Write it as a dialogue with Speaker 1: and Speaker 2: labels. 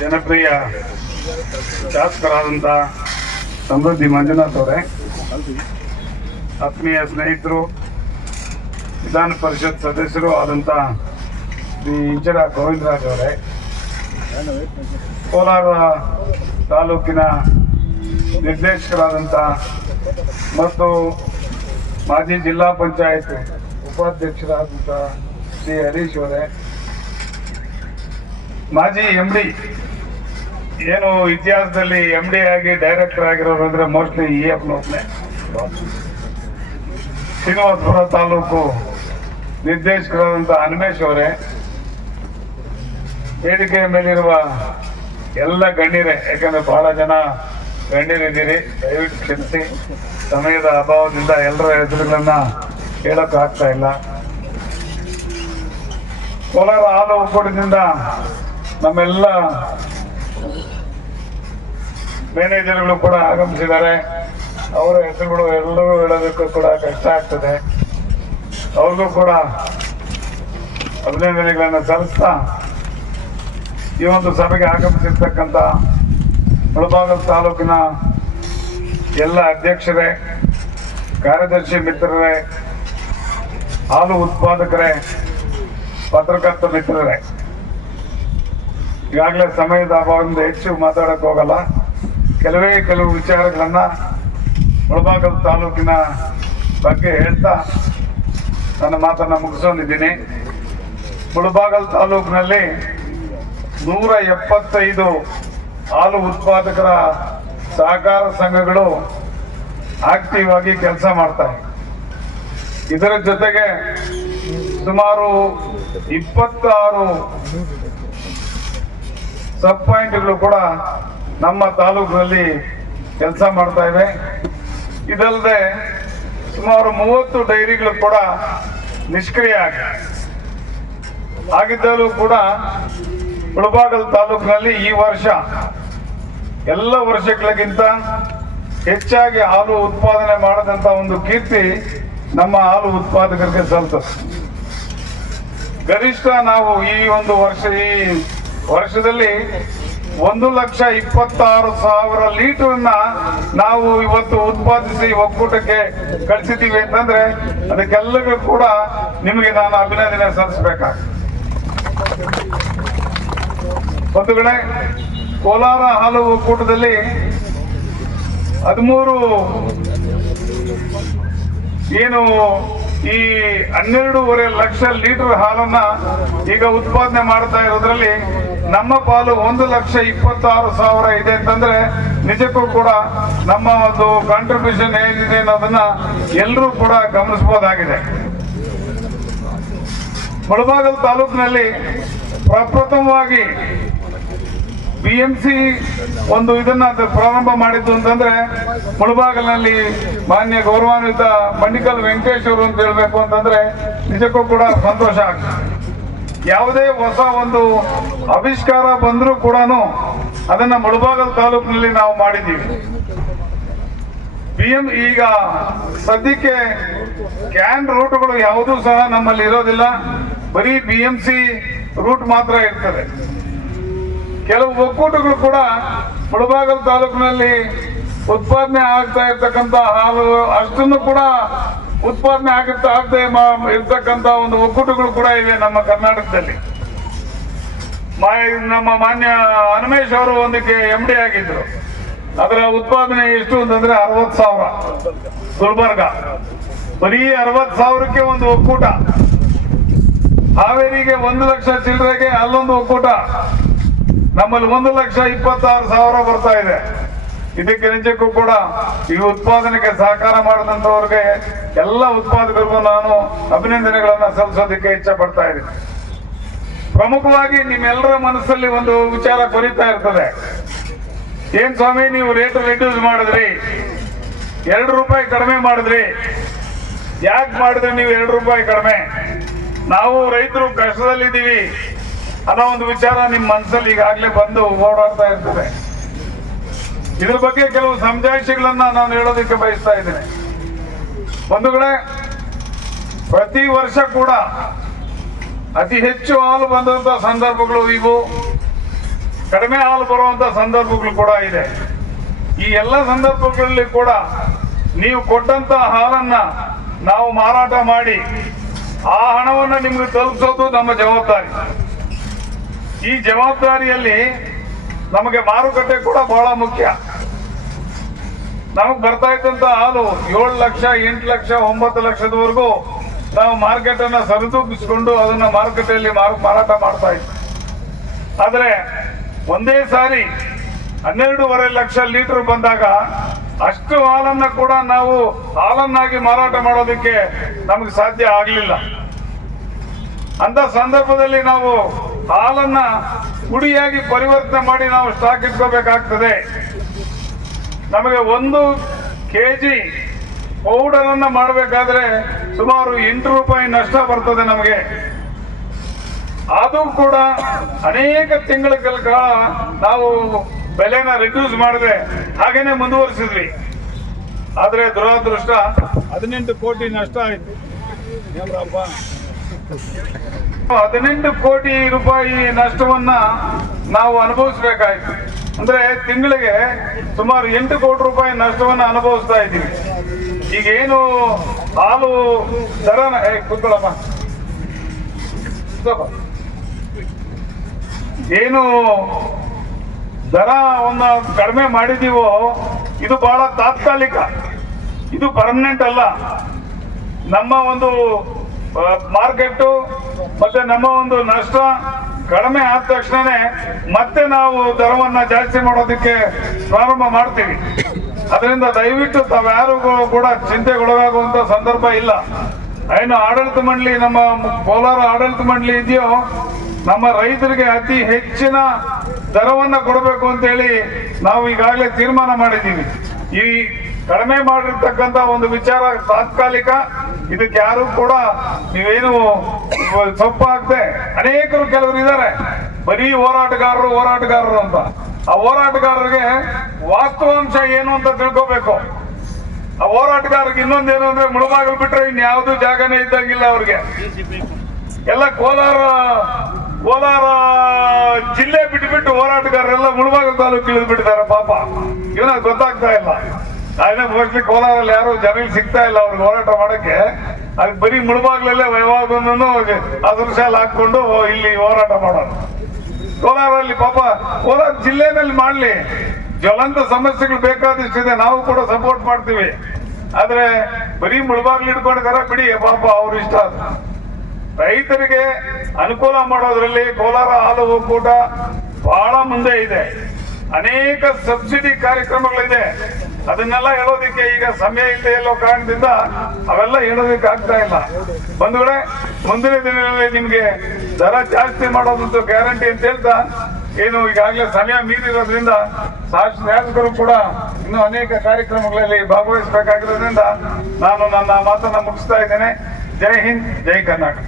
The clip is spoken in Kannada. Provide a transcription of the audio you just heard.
Speaker 1: ಜನಪ್ರಿಯ ಶಾಸಕರಾದಂಥ ಸಮೃದ್ಧಿ ಮಂಜುನಾಥ್ ಅವರೇ ಆತ್ಮೀಯ ಸ್ನೇಹಿತರು ವಿಧಾನ ಪರಿಷತ್ ಸದಸ್ಯರು ಆದಂಥ ಶ್ರೀ ಇಂಚರ ಗೋವಿಂದರಾಜ್ ಅವರೇ ಕೋಲಾರ ತಾಲೂಕಿನ ನಿರ್ದೇಶಕರಾದಂಥ ಮತ್ತು ಮಾಜಿ ಜಿಲ್ಲಾ ಪಂಚಾಯತ್ ಉಪಾಧ್ಯಕ್ಷರಾದಂಥ ಶ್ರೀ ಹರೀಶ್ ಅವರೇ ಮಾಜಿ ಎಂ ಡಿ ಏನು ಇತಿಹಾಸದಲ್ಲಿ ಎಂ ಡಿ ಆಗಿ ಡೈರೆಕ್ಟರ್ ಆಗಿರೋರು ಅಂದ್ರೆ ಮೋಸ್ಟ್ಲಿ ಇ ಎಫ್ನವ್ರನ್ನೇ ಶ್ರೀನಿವಾಸಪುರ ತಾಲೂಕು ನಿರ್ದೇಶಕರಾದಂತ ಹನುಮೇಶ್ ಅವರೇ ವೇದಿಕೆಯ ಮೇಲಿರುವ ಎಲ್ಲ ಗಣ್ಯರೇ ಯಾಕಂದ್ರೆ ಬಹಳ ಜನ ಗಣ್ಯರಿದ್ದೀರಿ ದಯವಿಟ್ಟು ಕ್ಷಮಿಸಿ ಸಮಯದ ಅಭಾವದಿಂದ ಎಲ್ಲರ ಹೆಸರುಗಳನ್ನ ಆಗ್ತಾ ಇಲ್ಲ ಕೋಲಾರ ಹಾಲು ಒಕ್ಕೂಟದಿಂದ ನಮ್ಮೆಲ್ಲ ಮ್ಯಾನೇಜರ್ಗಳು ಕೂಡ ಆಗಮಿಸಿದ್ದಾರೆ ಅವರ ಹೆಸರುಗಳು ಎಲ್ಲರೂ ಹೇಳೋದಕ್ಕೂ ಕೂಡ ಕಷ್ಟ ಆಗ್ತದೆ ಅವ್ರಿಗೂ ಕೂಡ ಅಭಿನಂದನೆಗಳನ್ನು ಸಲ್ಲಿಸ್ತಾ ಈ ಒಂದು ಸಭೆಗೆ ಆಗಮಿಸಿರ್ತಕ್ಕಂಥ ಮುಳಬಾಗಲ್ ತಾಲೂಕಿನ ಎಲ್ಲ ಅಧ್ಯಕ್ಷರೇ ಕಾರ್ಯದರ್ಶಿ ಮಿತ್ರರೇ ಹಾಲು ಉತ್ಪಾದಕರೇ ಪತ್ರಕರ್ತ ಮಿತ್ರರೇ ಈಗಾಗಲೇ ಸಮಯದ ಅಭಾವದಿಂದ ಹೆಚ್ಚು ಮಾತಾಡಕ್ಕೆ ಹೋಗಲ್ಲ ಕೆಲವೇ ಕೆಲವು ವಿಚಾರಗಳನ್ನು ಮುಳಬಾಗಲ್ ತಾಲೂಕಿನ ಬಗ್ಗೆ ಹೇಳ್ತಾ ನನ್ನ ಮಾತನ್ನು ಮುಗಿಸ್ಕೊಂಡಿದ್ದೀನಿ ಮುಳಬಾಗಲ್ ತಾಲೂಕಿನಲ್ಲಿ ನೂರ ಎಪ್ಪತ್ತೈದು ಹಾಲು ಉತ್ಪಾದಕರ ಸಹಕಾರ ಸಂಘಗಳು ಆಕ್ಟಿವ್ ಆಗಿ ಕೆಲಸ ಮಾಡ್ತಾರೆ ಇದರ ಜೊತೆಗೆ ಸುಮಾರು ಇಪ್ಪತ್ತಾರು ಸಬ್ ಪಾಯಿಂಟ್ಗಳು ಕೂಡ ನಮ್ಮ ತಾಲೂಕಿನಲ್ಲಿ ಕೆಲಸ ಮಾಡ್ತಾ ಇವೆ ಇದಲ್ಲದೆ ಸುಮಾರು ಮೂವತ್ತು ಡೈರಿಗಳು ಕೂಡ ನಿಷ್ಕ್ರಿಯ ಆಗಿದೆ ಆಗಿದ್ದಲೂ ಕೂಡ ಉಳಬಾಗಲ್ ತಾಲೂಕಿನಲ್ಲಿ ಈ ವರ್ಷ ಎಲ್ಲ ವರ್ಷಗಳಿಗಿಂತ ಹೆಚ್ಚಾಗಿ ಹಾಲು ಉತ್ಪಾದನೆ ಮಾಡದಂತ ಒಂದು ಕೀರ್ತಿ ನಮ್ಮ ಹಾಲು ಉತ್ಪಾದಕರಿಗೆ ಸಲ್ತದೆ ಗರಿಷ್ಠ ನಾವು ಈ ಒಂದು ವರ್ಷ ಈ ವರ್ಷದಲ್ಲಿ ಒಂದು ಲಕ್ಷ ಇಪ್ಪತ್ತಾರು ಸಾವಿರ ಲೀಟರ್ನ ನಾವು ಇವತ್ತು ಉತ್ಪಾದಿಸಿ ಒಕ್ಕೂಟಕ್ಕೆ ಕಳಿಸಿದ್ದೀವಿ ಅಂತಂದ್ರೆ ಅದಕ್ಕೆಲ್ಲರಿಗೂ ಕೂಡ ನಿಮಗೆ ನಾನು ಅಭಿನಂದನೆ ಸಲ್ಲಿಸಬೇಕಾಗ್ತದೆ ಒಂದು ಕಡೆ ಕೋಲಾರ ಹಾಲು ಒಕ್ಕೂಟದಲ್ಲಿ ಹದಿಮೂರು ಏನು ಈ ಹನ್ನೆರಡೂವರೆ ಲಕ್ಷ ಲೀಟರ್ ಹಾಲನ್ನ ಈಗ ಉತ್ಪಾದನೆ ಮಾಡ್ತಾ ಇರೋದ್ರಲ್ಲಿ ನಮ್ಮ ಪಾಲು ಒಂದು ಲಕ್ಷ ಇಪ್ಪತ್ತಾರು ಸಾವಿರ ಇದೆ ಅಂತಂದ್ರೆ ನಿಜಕ್ಕೂ ಕೂಡ ನಮ್ಮ ಒಂದು ಕಾಂಟ್ರಿಬ್ಯೂಷನ್ ಏನಿದೆ ಅನ್ನೋದನ್ನ ಎಲ್ಲರೂ ಕೂಡ ಗಮನಿಸಬಹುದಾಗಿದೆ ಮುಳಬಾಗಲ್ ತಾಲೂಕಿನಲ್ಲಿ ಪ್ರಪ್ರಥಮವಾಗಿ ಬಿ ಎಂ ಸಿ ಒಂದು ಇದನ್ನ ಪ್ರಾರಂಭ ಮಾಡಿದ್ದು ಅಂತಂದ್ರೆ ಮುಳಬಾಗಲಿನಲ್ಲಿ ಮಾನ್ಯ ಗೌರವಾನ್ವಿತ ಮಂಡಿಕಲ್ ವೆಂಕಟೇಶ್ ಅವರು ಅಂತ ಹೇಳ್ಬೇಕು ಅಂತಂದ್ರೆ ನಿಜಕ್ಕೂ ಕೂಡ ಸಂತೋಷ ಆಗ್ತದೆ ಯಾವುದೇ ಹೊಸ ಒಂದು ಆವಿಷ್ಕಾರ ಬಂದರೂ ಕೂಡ ಅದನ್ನ ಮುಳಬಾಗಲ್ ತಾಲೂಕಿನಲ್ಲಿ ನಾವು ಮಾಡಿದ್ದೀವಿ ಬಿ ಈಗ ಸದ್ಯಕ್ಕೆ ಕ್ಯಾನ್ ರೂಟ್ಗಳು ಯಾವುದೂ ಸಹ ನಮ್ಮಲ್ಲಿ ಇರೋದಿಲ್ಲ ಬರೀ ಬಿ ಸಿ ರೂಟ್ ಮಾತ್ರ ಇರ್ತದೆ ಕೆಲವು ಒಕ್ಕೂಟಗಳು ಕೂಡ ಮುಳಬಾಗಲ್ ತಾಲೂಕಿನಲ್ಲಿ ಉತ್ಪಾದನೆ ಆಗ್ತಾ ಇರ್ತಕ್ಕಂತ ಹಾಲು ಅಷ್ಟನ್ನು ಕೂಡ ಉತ್ಪಾದನೆ ಆಗುತ್ತಾ ಆಗದೆ ಇರ್ತಕ್ಕಂಥ ಒಂದು ಒಕ್ಕೂಟಗಳು ಕೂಡ ಇವೆ ನಮ್ಮ ಕರ್ನಾಟಕದಲ್ಲಿ ನಮ್ಮ ಮಾನ್ಯ ಹನುಮೇಶ್ ಅವರು ಒಂದಕ್ಕೆ ಎಂ ಡಿ ಆಗಿದ್ರು ಅದರ ಉತ್ಪಾದನೆ ಎಷ್ಟು ಅಂತಂದ್ರೆ ಅರವತ್ ಸಾವಿರ ಗುಲ್ಬರ್ಗ ಬರೀ ಅರವತ್ ಸಾವಿರಕ್ಕೆ ಒಂದು ಒಕ್ಕೂಟ ಹಾವೇರಿಗೆ ಒಂದು ಲಕ್ಷ ಚಿಲ್ಲರೆಗೆ ಅಲ್ಲೊಂದು ಒಕ್ಕೂಟ ನಮ್ಮಲ್ಲಿ ಒಂದು ಲಕ್ಷ ಇಪ್ಪತ್ತಾರು ಸಾವಿರ ಬರ್ತಾ ಇದೆ ಇದಕ್ಕೆ ನಿಜಕ್ಕೂ ಕೂಡ ಈ ಉತ್ಪಾದನೆಗೆ ಸಹಕಾರ ಮಾಡಿದಂಥವ್ರಿಗೆ ಎಲ್ಲ ಉತ್ಪಾದಕರಿಗೂ ನಾನು ಅಭಿನಂದನೆಗಳನ್ನು ಸಲ್ಲಿಸೋದಕ್ಕೆ ಇಚ್ಛೆ ಪಡ್ತಾ ಇದ್ದೀನಿ ಪ್ರಮುಖವಾಗಿ ನಿಮ್ಮೆಲ್ಲರ ಮನಸ್ಸಲ್ಲಿ ಒಂದು ವಿಚಾರ ಕೊರಿತಾ ಇರ್ತದೆ ಏನ್ ಸ್ವಾಮಿ ನೀವು ರೇಟ್ ರಿಡ್ಯೂಸ್ ಮಾಡಿದ್ರಿ ಎರಡು ರೂಪಾಯಿ ಕಡಿಮೆ ಮಾಡಿದ್ರಿ ಯಾಕೆ ಮಾಡಿದ್ರೆ ನೀವು ಎರಡು ರೂಪಾಯಿ ಕಡಿಮೆ ನಾವು ರೈತರು ಕಷ್ಟದಲ್ಲಿದ್ದೀವಿ ಅನ್ನೋ ಒಂದು ವಿಚಾರ ನಿಮ್ಮ ಮನಸ್ಸಲ್ಲಿ ಈಗಾಗಲೇ ಬಂದು ಓಡಾಡ್ತಾ ಇರ್ತದೆ ಇದ್ರ ಬಗ್ಗೆ ಕೆಲವು ಸಮಜಾಯಿಷಿಗಳನ್ನ ನಾನು ಹೇಳೋದಕ್ಕೆ ಬಯಸ್ತಾ ಇದ್ದೇನೆ ಒಂದು ಕಡೆ ಪ್ರತಿ ವರ್ಷ ಕೂಡ ಅತಿ ಹೆಚ್ಚು ಹಾಲು ಬಂದಂತ ಸಂದರ್ಭಗಳು ಇವು ಕಡಿಮೆ ಹಾಲು ಬರುವಂತ ಸಂದರ್ಭಗಳು ಕೂಡ ಇದೆ ಈ ಎಲ್ಲ ಸಂದರ್ಭಗಳಲ್ಲಿ ಕೂಡ ನೀವು ಕೊಟ್ಟಂತ ಹಾಲನ್ನ ನಾವು ಮಾರಾಟ ಮಾಡಿ ಆ ಹಣವನ್ನು ನಿಮಗೆ ತಲುಪಿಸೋದು ನಮ್ಮ ಜವಾಬ್ದಾರಿ ಈ ಜವಾಬ್ದಾರಿಯಲ್ಲಿ ನಮಗೆ ಮಾರುಕಟ್ಟೆ ಕೂಡ ಬಹಳ ಮುಖ್ಯ ನಮಗ್ ಬರ್ತಾ ಇದ್ದಂತ ಹಾಲು ಏಳು ಲಕ್ಷ ಎಂಟು ಲಕ್ಷ ಒಂಬತ್ತು ಲಕ್ಷದವರೆಗೂ ನಾವು ಮಾರ್ಕೆಟ್ ಅನ್ನ ಸರಿದೂಪಿಸಿಕೊಂಡು ಅದನ್ನ ಮಾರುಕಟ್ಟೆಯಲ್ಲಿ ಮಾರಾಟ ಮಾಡ್ತಾ ಇದ್ವಿ ಆದರೆ ಒಂದೇ ಸಾರಿ ಹನ್ನೆರಡೂವರೆ ಲಕ್ಷ ಲೀಟರ್ ಬಂದಾಗ ಅಷ್ಟು ಹಾಲನ್ನ ಕೂಡ ನಾವು ಹಾಲನ್ನಾಗಿ ಮಾರಾಟ ಮಾಡೋದಕ್ಕೆ ನಮಗೆ ಸಾಧ್ಯ ಆಗಲಿಲ್ಲ ಅಂತ ಸಂದರ್ಭದಲ್ಲಿ ನಾವು ಹಾಲನ್ನ ಪುಡಿಯಾಗಿ ಪರಿವರ್ತನೆ ಮಾಡಿ ನಾವು ಸ್ಟಾಕ್ ಇಟ್ಕೋಬೇಕಾಗ್ತದೆ ನಮಗೆ ಒಂದು ಕೆ ಜಿ ಪೌಡರ್ ಅನ್ನ ಮಾಡಬೇಕಾದ್ರೆ ಸುಮಾರು ಎಂಟು ರೂಪಾಯಿ ನಷ್ಟ ಬರ್ತದೆ ನಮಗೆ ಅದು ಕೂಡ ಅನೇಕ ತಿಂಗಳ ಕಾಲ ನಾವು ಬೆಲೆನ ರಿಡ್ಯೂಸ್ ಮಾಡಿದೆ ಹಾಗೇನೆ ಮುಂದುವರಿಸಿದ್ವಿ ಆದರೆ ದುರಾದೃಷ್ಟ ಹದಿನೆಂಟು ಕೋಟಿ ನಷ್ಟ ಆಯಿತು ಹದಿನೆಂಟು ಕೋಟಿ ರೂಪಾಯಿ ನಷ್ಟವನ್ನ ನಾವು ಅನುಭವಿಸಬೇಕಾಯ್ತು ಅಂದ್ರೆ ತಿಂಗಳಿಗೆ ಸುಮಾರು ಎಂಟು ಕೋಟಿ ರೂಪಾಯಿ ನಷ್ಟವನ್ನ ಅನುಭವಿಸ್ತಾ ಇದ್ದೀವಿ ಈಗೇನು ಹಾಲು ದರ ಕುತ್ಕೊಳ್ಳಮ್ಮ ಏನು ದರ ಕಡಿಮೆ ಮಾಡಿದೀವೋ ಇದು ಬಹಳ ತಾತ್ಕಾಲಿಕ ಇದು ಪರ್ಮನೆಂಟ್ ಅಲ್ಲ ನಮ್ಮ ಒಂದು ಮಾರ್ಕೆಟ್ಟು ಮತ್ತೆ ನಮ್ಮ ಒಂದು ನಷ್ಟ ಕಡಿಮೆ ಆದ ತಕ್ಷಣ ಮತ್ತೆ ನಾವು ದರವನ್ನ ಜಾಸ್ತಿ ಮಾಡೋದಕ್ಕೆ ಪ್ರಾರಂಭ ಮಾಡ್ತೀವಿ ಅದರಿಂದ ದಯವಿಟ್ಟು ತಾವ್ಯಾರು ಕೂಡ ಚಿಂತೆಗೊಳಗಾಗುವಂತ ಸಂದರ್ಭ ಇಲ್ಲ ಏನು ಆಡಳಿತ ಮಂಡಳಿ ನಮ್ಮ ಕೋಲಾರ ಆಡಳಿತ ಮಂಡಳಿ ಇದೆಯೋ ನಮ್ಮ ರೈತರಿಗೆ ಅತಿ ಹೆಚ್ಚಿನ ದರವನ್ನ ಕೊಡಬೇಕು ಅಂತೇಳಿ ನಾವು ಈಗಾಗಲೇ ತೀರ್ಮಾನ ಮಾಡಿದ್ದೀವಿ ಈ ಕಡಿಮೆ ಮಾಡಿರ್ತಕ್ಕಂತ ಒಂದು ವಿಚಾರ ತಾತ್ಕಾಲಿಕ ಇದಕ್ಕೆ ಯಾರು ಕೂಡ ನೀವೇನು ಸೊಪ್ಪು ಅನೇಕರು ಕೆಲವರು ಇದ್ದಾರೆ ಬರೀ ಹೋರಾಟಗಾರರು ಹೋರಾಟಗಾರರು ಅಂತ ಆ ಹೋರಾಟಗಾರರಿಗೆ ವಾಸ್ತವಾಂಶ ಏನು ಅಂತ ತಿಳ್ಕೋಬೇಕು ಆ ಹೋರಾಟಗಾರರಿಗೆ ಇನ್ನೊಂದೇನು ಅಂದ್ರೆ ಮುಳುಭಾಗ ಬಿಟ್ರೆ ಯಾವ್ದು ಜಾಗನೇ ಇದ್ದಂಗಿಲ್ಲ ಅವ್ರಿಗೆ ಎಲ್ಲ ಕೋಲಾರ ಕೋಲಾರ ಜಿಲ್ಲೆ ಬಿಟ್ಟು ಬಿಟ್ಟು ಹೋರಾಟಗಾರರೆಲ್ಲ ಮುಳುಬಾಗಿಲು ತಾಲೂಕು ಇಳಿದು ಬಿಟ್ಟಿದ್ದಾರೆ ಪಾಪ ಇವನ ಗೊತ್ತಾಗ್ತಾ ಇಲ್ಲ ಕೋಲಾರಲ್ಲಿ ಯಾರು ಜಮೀನು ಸಿಗ್ತಾ ಇಲ್ಲ ಅವ್ರಿಗೆ ಹೋರಾಟ ಮಾಡಕ್ಕೆ ಅಲ್ಲಿ ಬರೀ ಮುಳುಬಾಗ್ಲಲ್ಲೇ ವ್ಯವಹಾರವನ್ನು ಅದ್ರ ಹಾಕೊಂಡು ಇಲ್ಲಿ ಹೋರಾಟ ಮಾಡೋದು ಕೋಲಾರಲ್ಲಿ ಪಾಪ ಕೋಲಾರ ಜಿಲ್ಲೆನಲ್ಲಿ ಮಾಡಲಿ ಜ್ವಲಂತ ಸಮಸ್ಯೆಗಳು ಬೇಕಾದಷ್ಟಿದೆ ನಾವು ಕೂಡ ಸಪೋರ್ಟ್ ಮಾಡ್ತೀವಿ ಆದ್ರೆ ಬರೀ ಮುಳುಬಾಗ್ಲು ಇಟ್ಕೊಂಡಿದಾರ ಬಿಡಿ ಪಾಪ ಅವ್ರ ಇಷ್ಟ ರೈತರಿಗೆ ಅನುಕೂಲ ಮಾಡೋದ್ರಲ್ಲಿ ಕೋಲಾರ ಹಾಲು ಒಕ್ಕೂಟ ಬಹಳ ಮುಂದೆ ಇದೆ ಅನೇಕ ಸಬ್ಸಿಡಿ ಕಾರ್ಯಕ್ರಮಗಳಿದೆ ಅದನ್ನೆಲ್ಲ ಹೇಳೋದಿಕ್ಕೆ ಈಗ ಸಮಯ ಇಲ್ಲದೆ ಎಲ್ಲೋ ಕಾರಣದಿಂದ ಅವೆಲ್ಲ ಹೇಳೋದಿಕ್ಕೆ ಆಗ್ತಾ ಇಲ್ಲ ಬಂಧುಗಳೇ ಮುಂದಿನ ದಿನಗಳಲ್ಲಿ ನಿಮಗೆ ದರ ಜಾಸ್ತಿ ಮಾಡೋದಂತೂ ಗ್ಯಾರಂಟಿ ಅಂತ ಹೇಳ್ತಾ ಏನು ಈಗಾಗಲೇ ಸಮಯ ಮೀರಿರೋದ್ರಿಂದ ಶಾಸಕರು ಕೂಡ ಇನ್ನೂ ಅನೇಕ ಕಾರ್ಯಕ್ರಮಗಳಲ್ಲಿ ಭಾಗವಹಿಸಬೇಕಾಗಿರೋದ್ರಿಂದ ನಾನು ನನ್ನ ಮಾತನ್ನ ಮುಗಿಸ್ತಾ ಇದ್ದೇನೆ ಜೈ ಹಿಂದ್ ಜೈ ಕರ್ನಾಟಕ